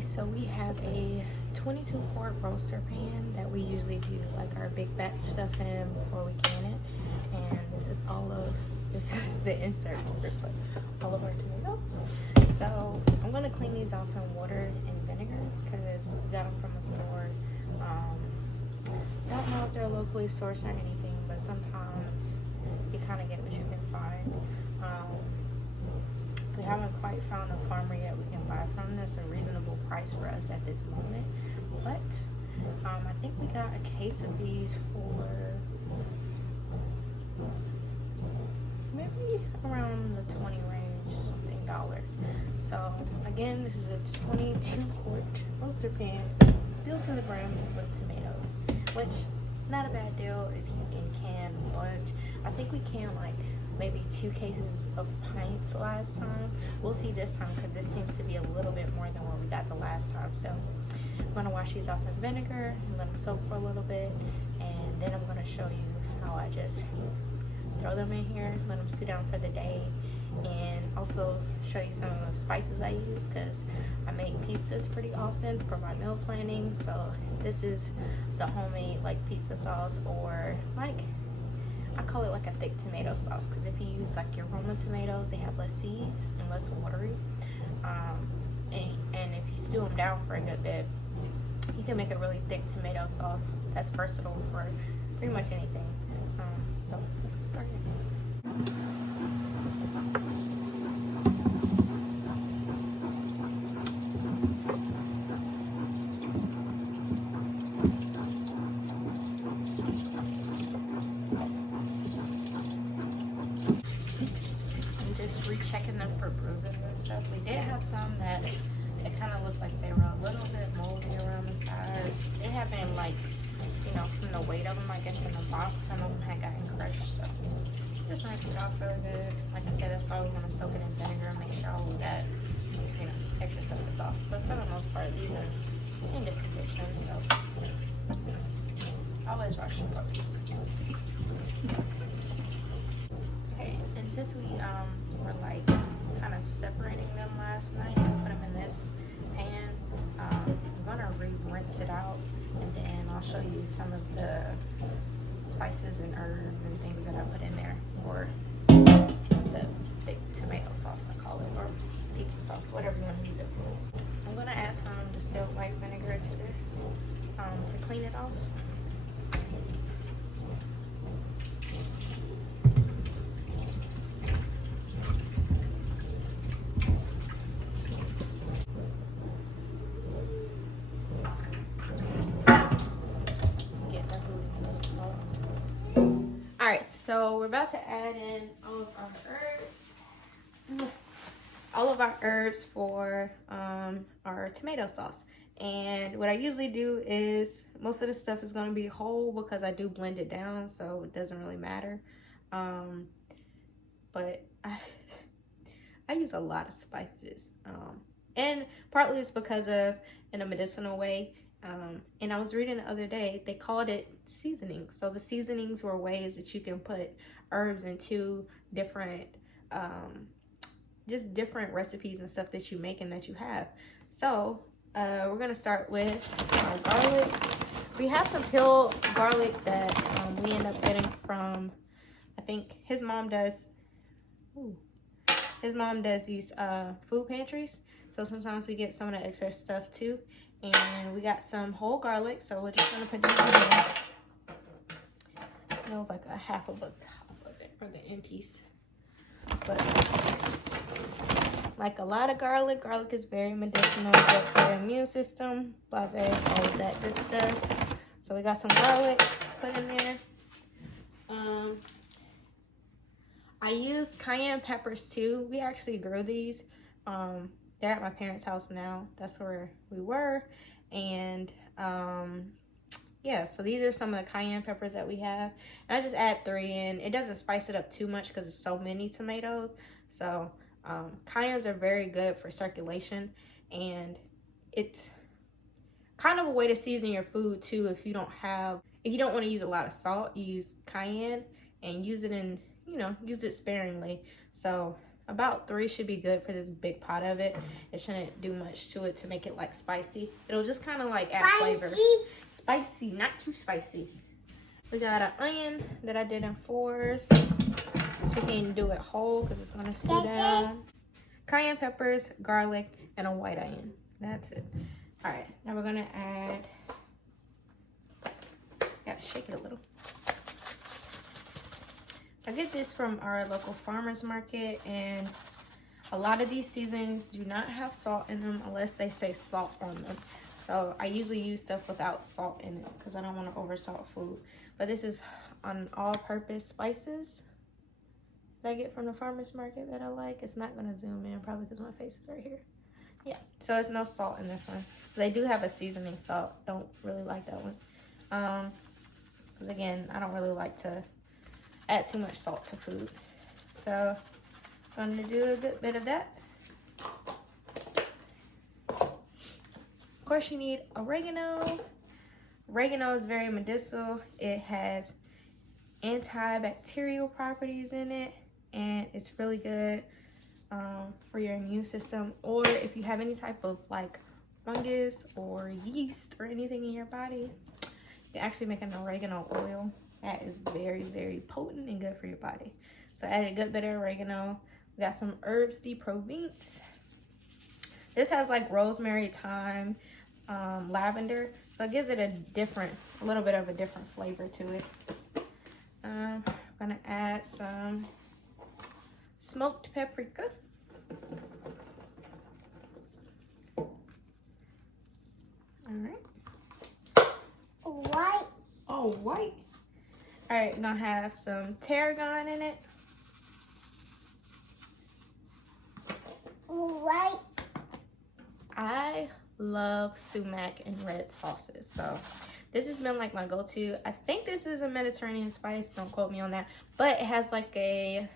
Okay, so we have a 22 quart roaster pan that we usually do like our big batch stuff in before we can it. And this is the insert where we put all of our tomatoes. So I'm gonna clean these off in water and vinegar because we got them from a store. I don't know if they're locally sourced or anything, but sometimes you kind of get what you can find. We haven't quite found a farmer yet we can buy from that's a reasonable price for us at this moment. But I think we got a case of these for maybe around the 20 range, something dollars. So again, this is a 22 quart roaster pan filled to the brim with tomatoes, which not a bad deal if you can a bunch. I think we can like maybe 2 cases of pints last time. We'll see this time because this seems to be a little bit more than what we got the last time. So I'm gonna wash these off in vinegar and let them soak for a little bit, and then I'm gonna show you how I just throw them in here, let them stew down for the day, and also show you some of the spices I use because I make pizzas pretty often for my meal planning. So this is the homemade like pizza sauce, or like I call it like a thick tomato sauce because if you use like your Roma tomatoes, they have less seeds and less watery. And if you stew them down for a good bit, you can make a really thick tomato sauce that's versatile for pretty much anything. So let's get started. Rechecking them for bruises and stuff. We did have some that it kind of looked like they were a little bit moldy around the sides. They have been like, you know, from the weight of them, I guess in the box, some of them had gotten crushed. So just rinse it off really good. Like I said, that's why we want to soak it in vinegar and make sure all of that, you know, extra stuff is off. But for the most part, these are in good condition. So always wash your produce. Okay, and since we were like kind of separating them last night and put them in this pan, I'm gonna rinse it out, and then I'll show you some of the spices and herbs and things that I put in there for the thick tomato sauce, I call it, or pizza sauce, whatever you want to use it for. I'm gonna add some distilled white vinegar to this to clean it off. Alright, so we're about to add in all of our herbs for our tomato sauce. And what I usually do is, most of the stuff is going to be whole because I do blend it down, so it doesn't really matter. But I use a lot of spices, and partly it's because of in a medicinal way. And I was reading the other day, they called it seasonings. So the seasonings were ways that you can put herbs into different, just different recipes and stuff that you make and that you have. So we're gonna start with garlic. We have some peeled garlic that we end up getting from, I think his mom does. His mom does these food pantries. So sometimes we get some of the excess stuff too. And we got some whole garlic, so we're just gonna put these in here. It was like a half of a top of it, or the end piece. But like a lot of garlic is very medicinal, good for the immune system, blase, all of that good stuff. So we got some garlic put in there. I used cayenne peppers too. We actually grew these. They're at my parents' house now. That's where we were. And yeah, so these are some of the cayenne peppers that we have. And I just add 3 in. It doesn't spice it up too much because there's so many tomatoes. So cayennes are very good for circulation. And it's kind of a way to season your food too. If you don't want to use a lot of salt, you use cayenne and use it in, you know, use it sparingly. So About 3 should be good for this big pot of it. It shouldn't do much to it to make it like spicy. It'll just kind of like add flavor. Spicy, not too spicy. We got an onion that I did in 4s. So you can do it whole because it's gonna stew down. Cayenne peppers, garlic, and a white onion. That's it. All right, now we're gonna add, gotta shake it a little. I get this from our local farmer's market, and a lot of these seasonings do not have salt in them unless they say salt on them. So I usually use stuff without salt in it because I don't want to over salt food. But this is on all-purpose spices that I get from the farmer's market that I like. It's not going to zoom in probably because my face is right here. Yeah, so there's no salt in this one. They do have a seasoning salt. Don't really like that one. Because again, I don't really like to add too much salt to food. So I'm going to do a good bit of that. Of course, you need oregano. Oregano is very medicinal. It has antibacterial properties in it, and it's really good for your immune system, or if you have any type of like fungus or yeast or anything in your body, you can actually make an oregano oil. That is very, very potent and good for your body. So I added a good bit of oregano. We got some herbes de Provence. This has like rosemary, thyme, lavender, so it gives it a little bit of a different flavor to it. I'm gonna add some smoked paprika. All right. White. Oh, white. All right, we're gonna have some tarragon in it. White. I love sumac and red sauces, so this has been like my go-to. I think this is a Mediterranean spice, don't quote me on that, but it has like a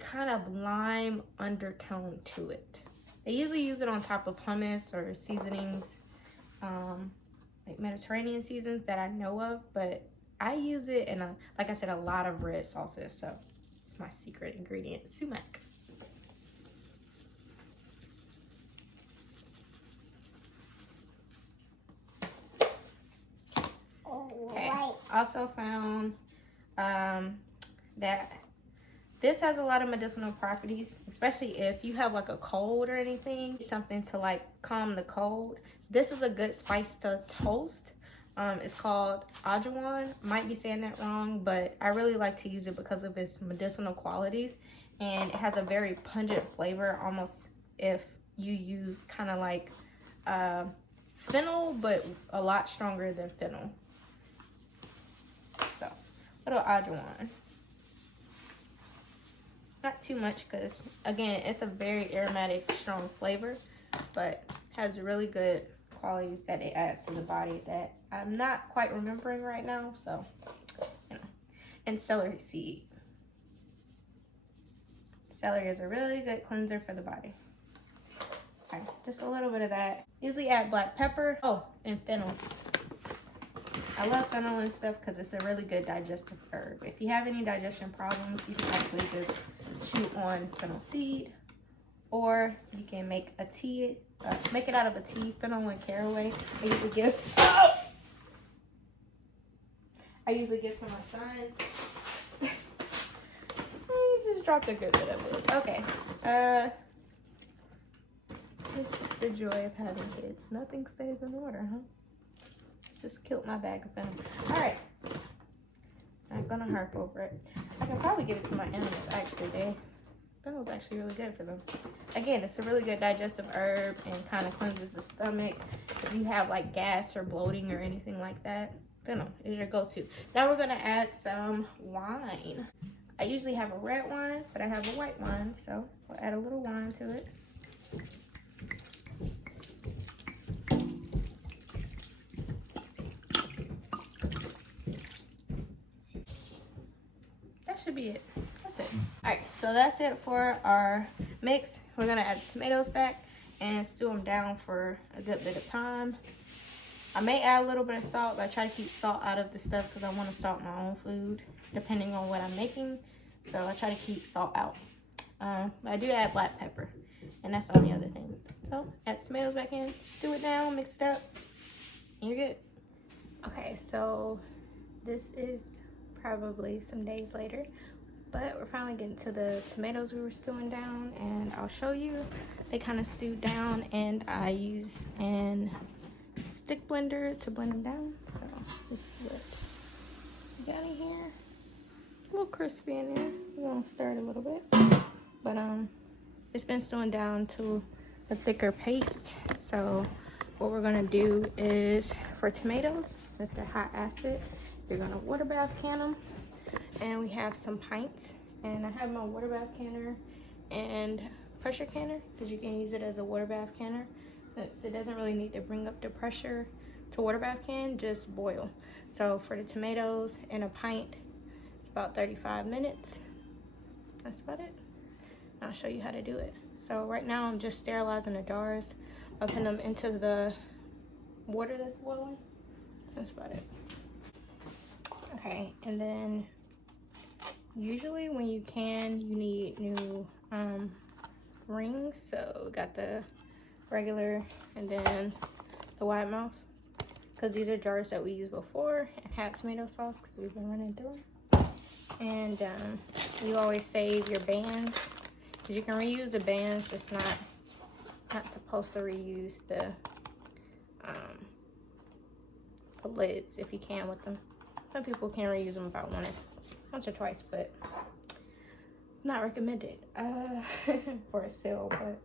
kind of lime undertone to it. They usually use it on top of hummus or seasonings, like Mediterranean seasons that I know of, but I use it in like I said, a lot of red sauces, so it's my secret ingredient, sumac. Okay, also found that this has a lot of medicinal properties, especially if you have like a cold or anything, something to like calm the cold. This is a good spice to toast. It's called ajuwan. Might be saying that wrong, but I really like to use it because of its medicinal qualities, and it has a very pungent flavor, almost if you use kind of like fennel, but a lot stronger than fennel. So, little ajuwan. Not too much because, again, it's a very aromatic, strong flavor, but has really good qualities that it adds to the body that I'm not quite remembering right now, so, you know. And celery seed. Celery is a really good cleanser for the body. Okay, just a little bit of that. Usually add black pepper. Oh, and fennel. I love fennel and stuff because it's a really good digestive herb. If you have any digestion problems, you can actually just chew on fennel seed, or you can make a tea, make it out of a tea, fennel and caraway. I usually give to my son. I just dropped a good bit of it. Okay. This is the joy of having kids. Nothing stays in order, huh? Just killed my bag of fennel. All right. I'm gonna harp over it. I can probably give it to my animals, actually. Fennel's actually really good for them. Again, it's a really good digestive herb and kind of cleanses the stomach. If you have like gas or bloating or anything like that, fennel is your go-to. Now we're gonna add some wine. I usually have a red wine, but I have a white wine, so we'll add a little wine to it. Should be it. That's it. All right, so that's it for our mix. We're gonna add the tomatoes back and stew them down for a good bit of time. I may add a little bit of salt, but I try to keep salt out of the stuff because I want to salt my own food depending on what I'm making. So I try to keep salt out. I do add black pepper, and that's the only other thing. So add tomatoes back in, stew it down, mix it up, and you're good. Okay, so this is probably some days later, but we're finally getting to the tomatoes we were stewing down, and I'll show you. They kind of stewed down, and I use an stick blender to blend them down. So this is what we got in here. A little crispy in there. We're gonna stir it a little bit, but it's been stewing down to a thicker paste. So what we're gonna do is, for tomatoes, since they're high acid, you're gonna water bath can them. And we have some pints, and I have my water bath canner and pressure canner, because you can use it as a water bath canner. It doesn't really need to bring up the pressure to water bath can, just boil. So for the tomatoes in a pint, it's about 35 minutes. That's about it. I'll show you how to do it. So right now I'm just sterilizing the jars. I put them into the water that's boiling. That's about it. Okay, and then usually when you need new rings. So we got the regular and then the wide mouth, because these are jars that we used before and had tomato sauce because we've been running through them. And you always save your bands, because you can reuse the bands, just not supposed to reuse the lids if you can with them. Some people can reuse them about once or twice, but not recommended for a sale. But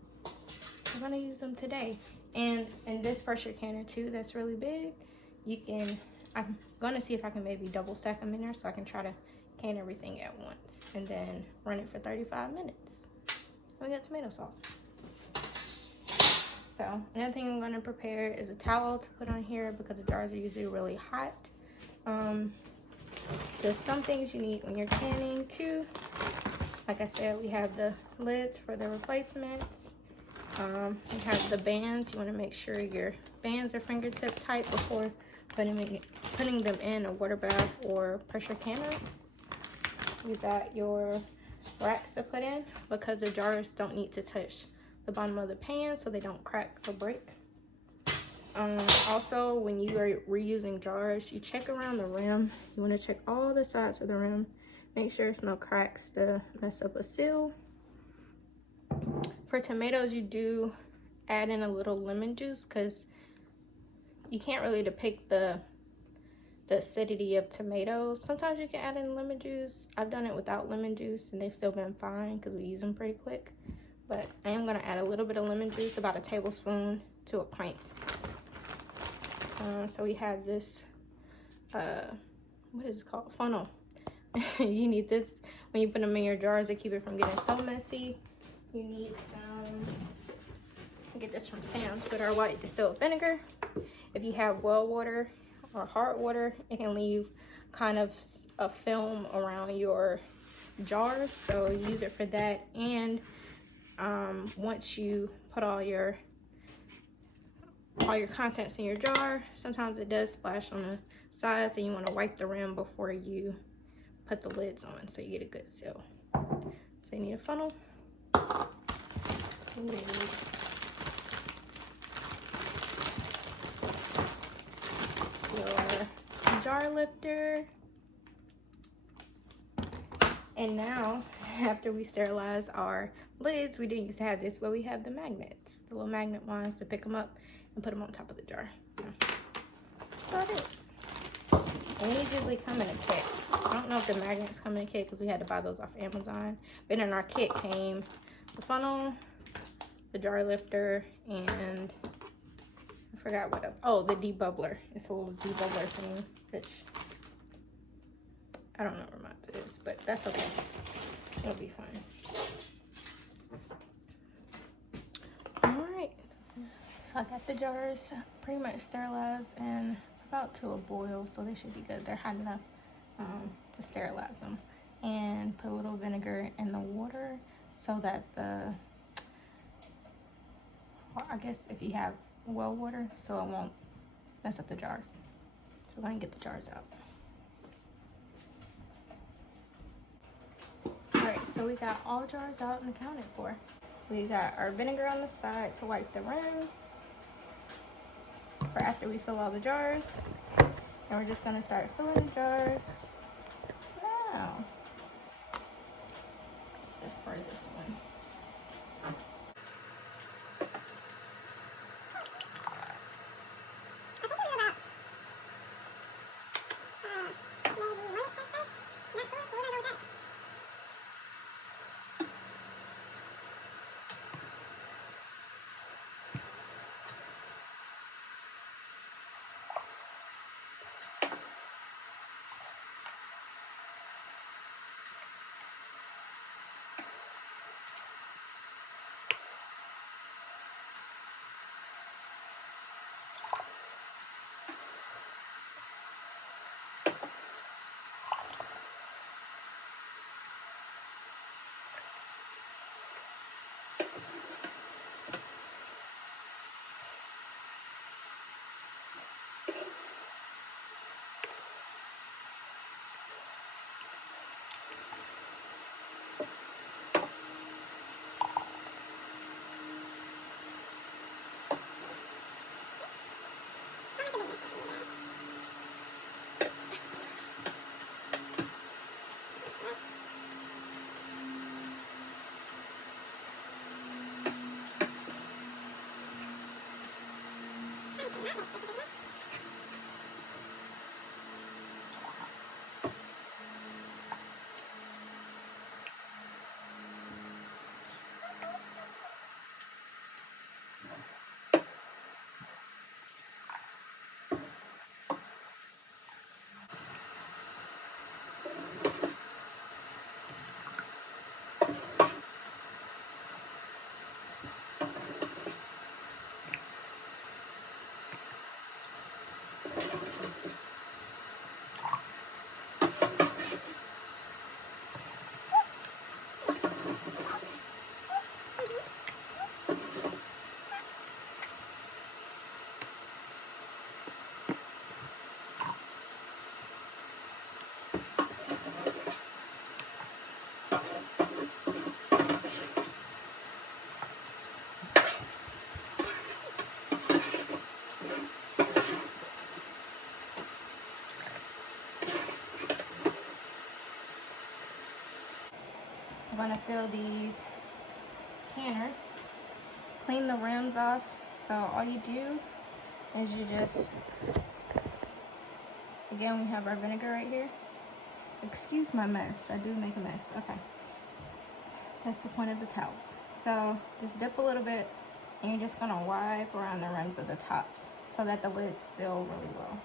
I'm gonna use them today. And in this pressure canner too, that's really big, I'm gonna see if I can maybe double stack them in there so I can try to can everything at once and then run it for 35 minutes. We got tomato sauce. So another thing I'm gonna prepare is a towel to put on here, because the jars are usually really hot. There's some things you need when you're canning too. Like I said, we have the lids for the replacements. You have the bands. You want to make sure your bands are fingertip tight before putting them in a water bath or pressure canner. You got your racks to put in, because the jars don't need to touch the bottom of the pan so they don't crack or break. Also, when you are reusing jars, you check around the rim. You want to check all the sides of the rim. Make sure there's no cracks to mess up a seal. For tomatoes, you do add in a little lemon juice, because you can't really depict the acidity of tomatoes. Sometimes you can add in lemon juice. I've done it without lemon juice and they've still been fine because we use them pretty quick. But I am going to add a little bit of lemon juice, about a tablespoon to a pint. So we have this, what is it called? Funnel. You need this when you put them in your jars to keep it from getting so messy. You need some, I get this from Sam's, but our white distilled vinegar. If you have well water or hard water, it can leave kind of a film around your jars, so use it for that. And once you put all your contents in your jar, sometimes it does splash on the sides, and you want to wipe the rim before you put the lids on so you get a good seal. So you need a funnel. You need your jar lifter. And now, after we sterilize our lids, we didn't used to have this, but we have the magnets, the little magnet ones to pick them up and put them on top of the jar. So that's about it. And these usually come in a kit. I don't know if the magnets come in a kit because we had to buy those off Amazon. But in our kit came the funnel, the jar lifter, and I forgot what else. Oh, the debubbler. It's a little debubbler thing, which I don't know where mine is, but that's okay. It'll be fine. Alright. So I got the jars pretty much sterilized and about to a boil, so they should be good. They're hot enough to sterilize them. And put a little vinegar in the water so that I guess if you have well water, so it won't mess up the jars. So we're gonna get the jars out. So we got all jars out and accounted for. We got our vinegar on the side to wipe the rims for after we fill all the jars. And we're just gonna start filling the jars now. Just for this one. I'm gonna fill these canners, clean the rims off. So all you do is you just, again, we have our vinegar right here. Excuse my mess, I do make a mess. Okay, that's the point of the towels. So just dip a little bit and you're just gonna wipe around the rims of the tops so that the lids seal really well.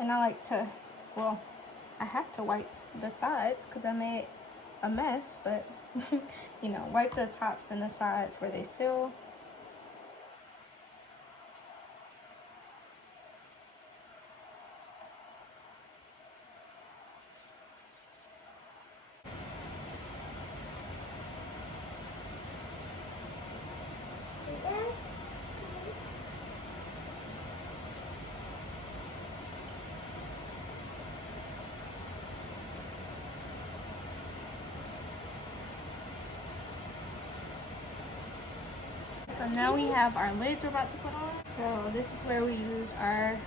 And I like to, well, I have to wipe the sides because I made a mess, but you know, wipe the tops and the sides where they seal. So now we have our lids we're about to put on. So this is where we use our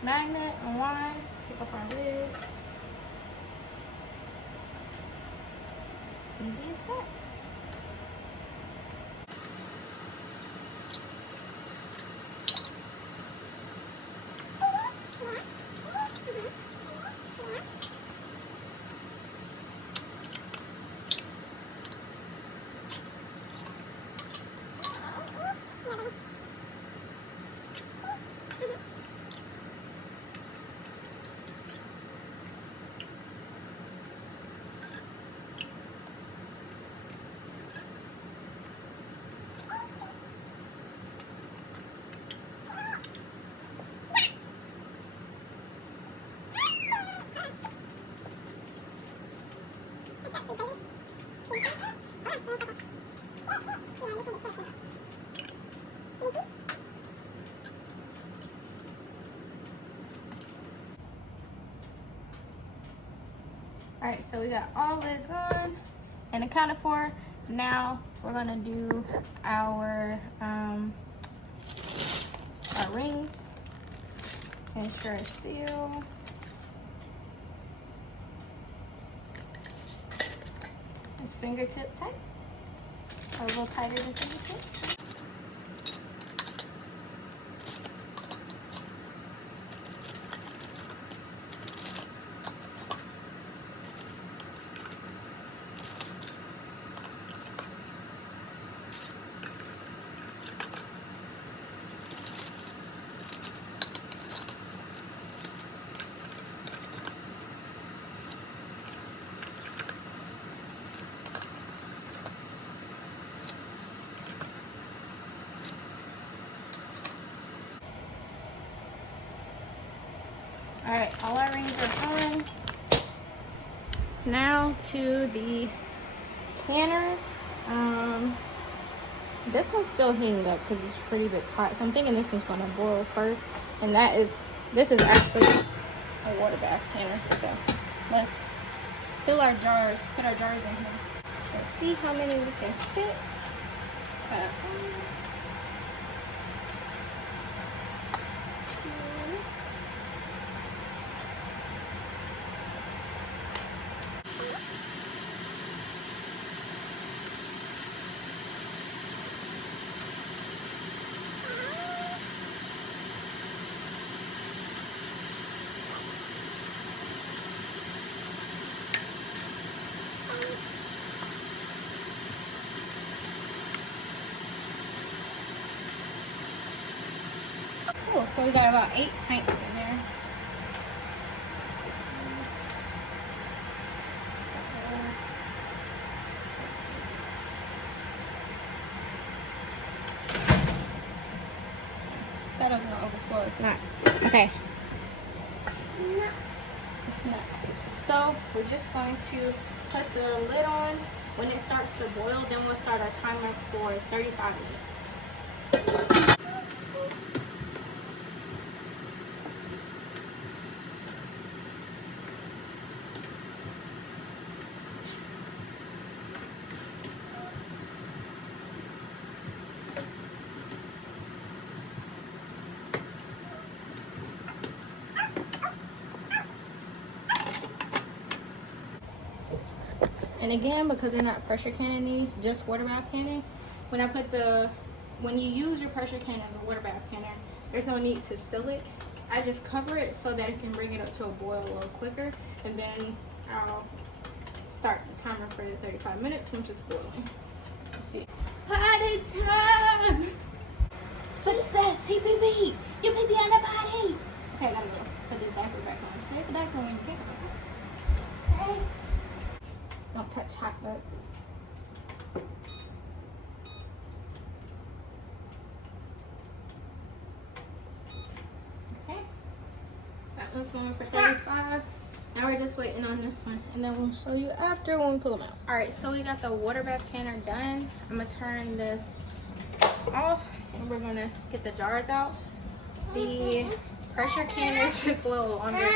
magnet and wand, pick up our lids. Easy as that. All right, so we got all lids on and accounted for. Now we're gonna do our rings. Ensure a seal. It's fingertip tight. A little tighter than fingertip. All right, all our rings are on. Now to the canners. This one's still heating up because it's pretty bit hot. So I'm thinking this one's gonna boil first. And this is actually a water bath canner. So let's fill our jars, put our jars in here. Let's see how many we can fit. Cool, so we got about 8 pints in there. That doesn't overflow, it's not. Okay. It's not. So we're just going to put the lid on. When it starts to boil, then we'll start our timer for 35 minutes. And again, because we're not pressure canning these, just water bath canning, when you use your pressure can as a water bath canner, there's no need to seal it. I just cover it so that it can bring it up to a boil a little quicker, and then I'll start the timer for the 35 minutes once it's boiling. Let's see. Party time! Success! CPB! Your baby on the party! Okay, I gotta go put this diaper back on. Save the diaper when you think about it. Hey. Don't touch hot butt. Okay. That one's going for 35. Now we're just waiting on this one. And then we'll show you after when we pull them out. Alright, so we got the water bath canner done. I'm going to turn this off. And we're going to get the jars out. The pressure canners took a little longer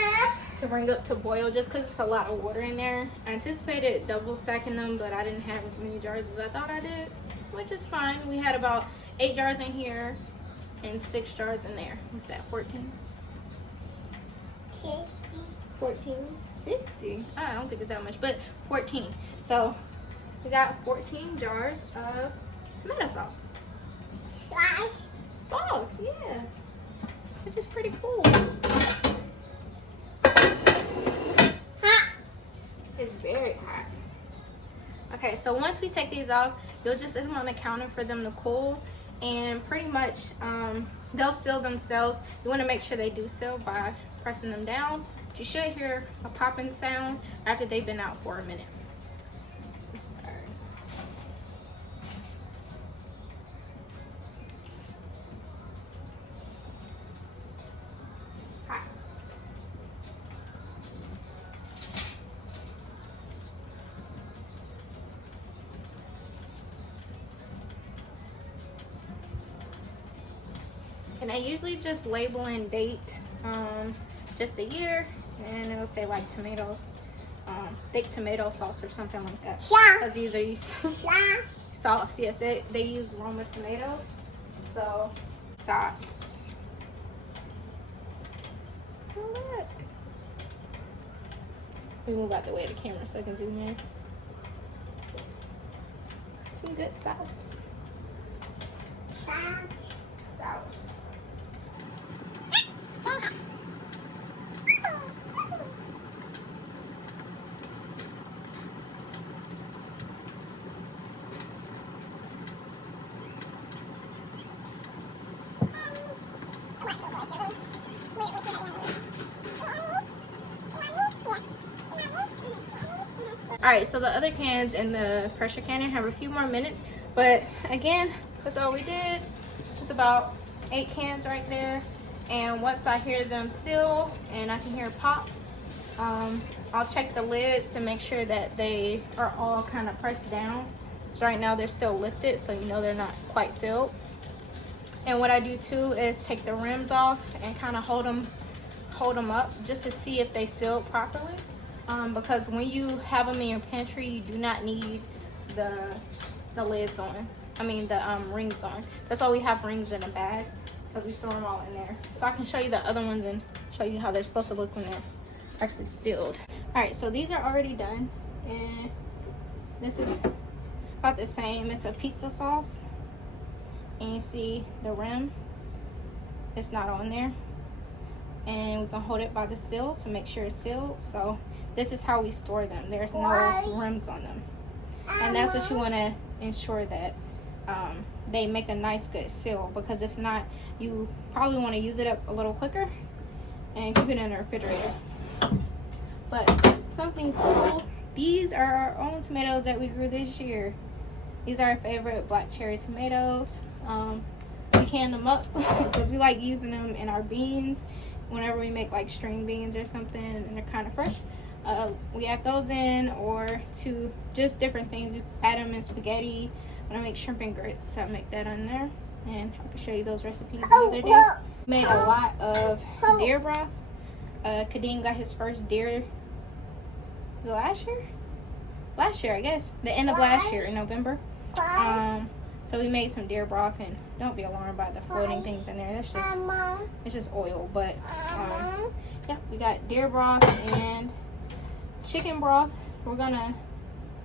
to bring up to boil just because it's a lot of water in there. I anticipated double stacking them, but I didn't have as many jars as I thought I did, which is fine. We had about 8 jars in here and 6 jars in there. What's that, 14? 1460. I don't think it's that much, but 14. So we got 14 jars of tomato sauce. Sauce, yeah. Which is pretty cool. It's very hot. Okay, so once we take these off, you'll just set them on the counter for them to cool, and pretty much they'll seal themselves. You want to make sure they do seal by pressing them down. You should hear a popping sound after they've been out for a minute. Let's start. And I usually just label and date just a year, and it'll say like tomato thick tomato sauce or something like that. Yeah. Because these are sauce. Yes, they use Roma tomatoes. So sauce. Oh, look. Let me move out the way of the camera so I can zoom in. Some good sauce. Sauce. Alright, so the other cans in the pressure canner have a few more minutes, but again, that's all we did. It's about 8 cans right there, and once I hear them seal and I can hear pops, I'll check the lids to make sure that they are all kind of pressed down. So right now they're still lifted, so you know they're not quite sealed. And what I do too is take the rims off and kind of hold them up just to see if they sealed properly. Because when you have them in your pantry, you do not need the lids on. I mean the rings on. That's why we have rings in a bag, because we store them all in there. So I can show you the other ones and show you how they're supposed to look when they're actually sealed. All right, so these are already done, and this is about the same. It's a pizza sauce, and you see the rim, it's not on there, and we can hold it by the seal to make sure it's sealed. So this is how we store them. There's no rims on them, and that's what you want to ensure, that they make a nice good seal, because if not, you probably want to use it up a little quicker and keep it in the refrigerator. But something cool, these are our own tomatoes that we grew this year. These are our favorite black cherry tomatoes. We can them up because we like using them in our beans whenever we make like string beans or something, and they're kind of fresh. We add those in, or to just different things. You add them in spaghetti. When I make shrimp and grits, I make that on there, and I can show you those recipes the other day. Made a lot of deer broth. Kadeem got his first deer last year, I guess, the end of last year in November. So we made some deer broth, and don't be alarmed by the floating things in there. That's just, it's just oil. But yeah, we got deer broth and chicken broth. We're gonna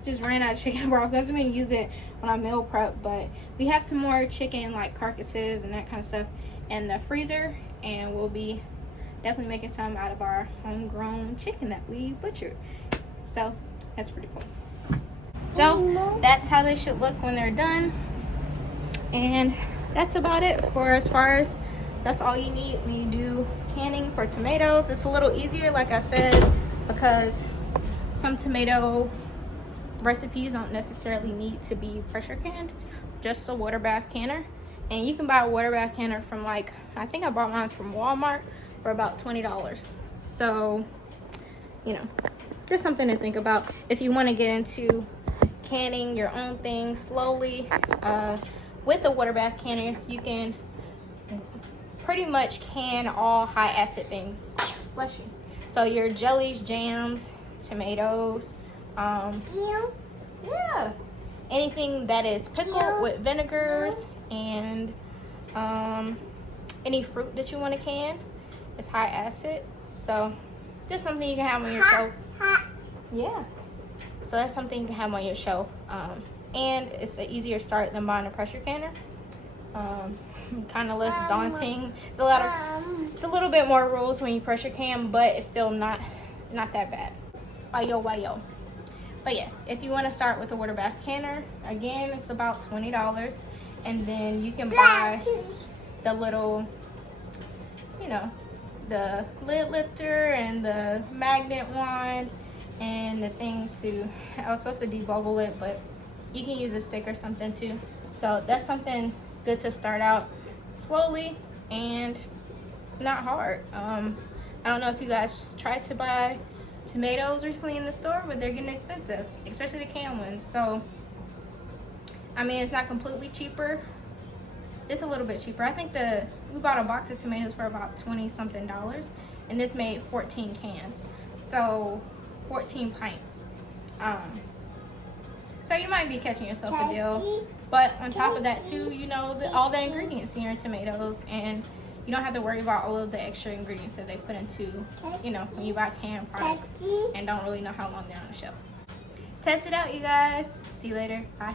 just ran out of chicken broth because we didn't use it when I meal prep, but we have some more chicken, like carcasses and that kind of stuff, in the freezer, and we'll be definitely making some out of our homegrown chicken that we butchered. So that's pretty cool. So that's how they should look when they're done, and that's about it for as far as that's all you need when you do canning for tomatoes. It's a little easier, like I said, because some tomato recipes don't necessarily need to be pressure canned, just a water bath canner. And you can buy a water bath canner from, like, I think I bought mine from Walmart for about $20. So, you know, just something to think about if you want to get into canning your own thing slowly. With a water bath canner, you can pretty much can all high acid things. Bless you. So your jellies, jams, tomatoes, yeah, anything that is pickled with vinegars, and any fruit that you want to can is high acid. So just something you can have on your shelf. Yeah, so that's something you can have on your shelf, and it's an easier start than buying a pressure canner. Kind of less daunting. It's a little bit more rules when you pressure can, but it's still not that bad. Why-yo. But yes, if you want to start with a water bath canner, again, it's about $20, and then you can buy the little, you know, the lid lifter and the magnet wand and the thing to, I was supposed to debubble it, but you can use a stick or something too. So that's something good to start out slowly and not hard. I don't know if you guys tried to buy tomatoes recently in the store, but they're getting expensive, especially the canned ones. So I mean, it's not completely cheaper, it's a little bit cheaper. I think we bought a box of tomatoes for about $20-something, and this made 14 cans, so 14 pints. So you might be catching yourself a deal. But on top of that too, you know, all the ingredients in your tomatoes, and you don't have to worry about all of the extra ingredients that they put into, you know, when you buy canned products and don't really know how long they're on the shelf. Test it out, you guys. See you later. Bye.